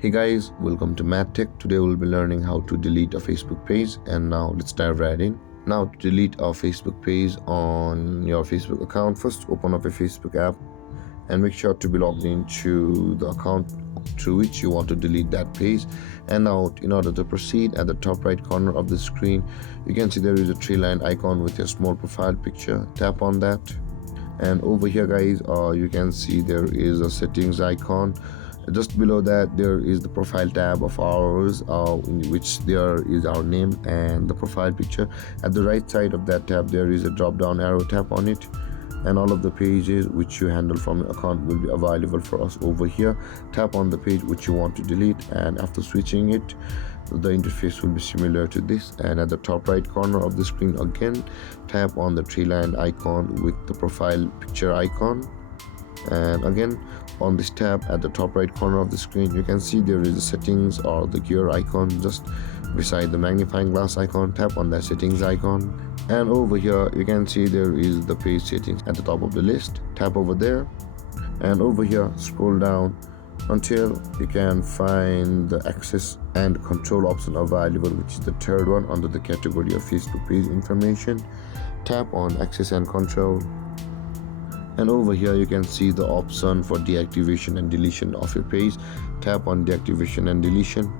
Hey guys, welcome to MadTech. Today we'll be learning how to delete a Facebook page, and now let's dive right in. Now to delete a Facebook page on your Facebook account, first open up a Facebook app and make sure to be logged into the account through which you want to delete that page. And now in order to proceed, at the top right corner of the screen you can see there is a three line icon with a small profile picture. Tap on that, and over here guys you can see there is a settings icon. Just below that there is the profile tab of ours, in which there is our name and the profile picture. At the right side of that tab there is a drop down arrow. Tap on it and all of the pages which you handle from your account will be available for us over here. Tap on the page which you want to delete, and after switching it the interface will be similar to this. And at the top right corner of the screen again tap on the tree line icon with the profile picture icon, and again on this tab at the top right corner of the screen you can see there is a settings or the gear icon just beside the magnifying glass icon. Tap on that settings icon, and over here you can see there is the page settings at the top of the list. Tap over there, and over here scroll down until you can find the access and control option available, which is the third one under the category of Facebook page information. Tap on access and control, and over here you can see the option for deactivation and deletion of your page. Tap on deactivation and deletion,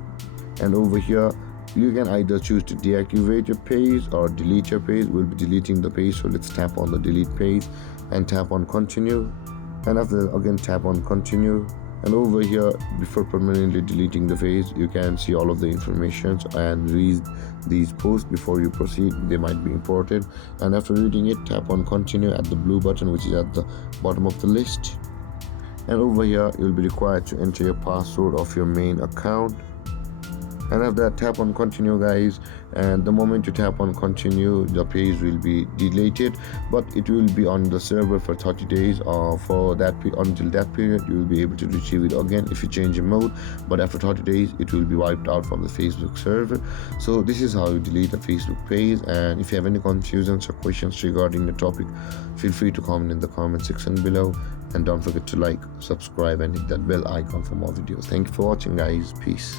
and over here you can either choose to deactivate your page or delete your page. We'll be deleting the page, so let's tap on the delete page and tap on continue, and after that again tap on continue. And over here, before permanently deleting the page, you can see all of the information and read these posts before you proceed. They might be important. And after reading it, tap on continue at the blue button which is at the bottom of the list. And over here you'll be required to enter your password of your main account, and after that tap on continue guys. And the moment you tap on continue the page will be deleted, but it will be on the server for 30 days, or for that until that period you will be able to retrieve it again if you change your mode, but after 30 days it will be wiped out from the Facebook server. So this is how you delete a Facebook page, and if you have any confusions or questions regarding the topic, feel free to comment in the comment section below, and don't forget to like, subscribe and hit that bell icon for more videos. Thank you for watching guys. Peace.